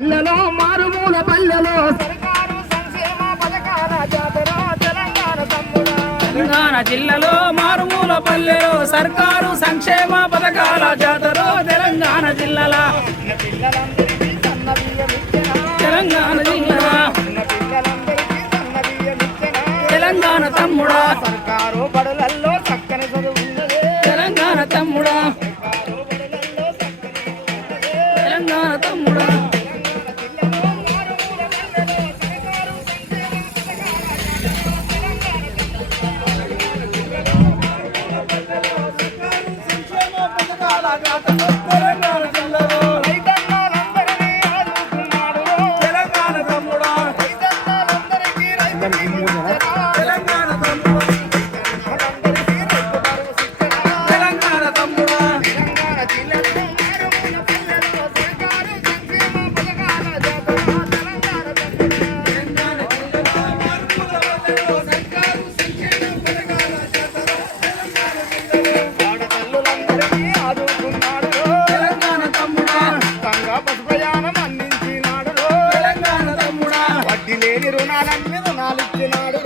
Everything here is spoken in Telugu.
పల్లెలో మారుమూల పల్లెలో సర్కారు సంక్షేమ పథకాల జాతర తెలంగాణ తమ్ముడా. తెలంగాణ జిల్లాలో మారుమూల పల్లెలో సర్కారు సంక్షేమ పథకాల జాతర తెలంగాణ జిల్లాల పిల్లలందరికీ సన్న బియ్యమిచ్చెనా. తెలంగాణ జిల్లా పిల్లలందరికీ సన్న బియ్యమిచ్చెనా. తెలంగాణ తమ్ముడా సర్కారు బడులల్లో చక్కని చదువున్నదే. తెలంగాణ తమ్ముడా తెలంగాణ తమ్ముడా రుణాలన్నీ రుణాలిచ్చినాడు.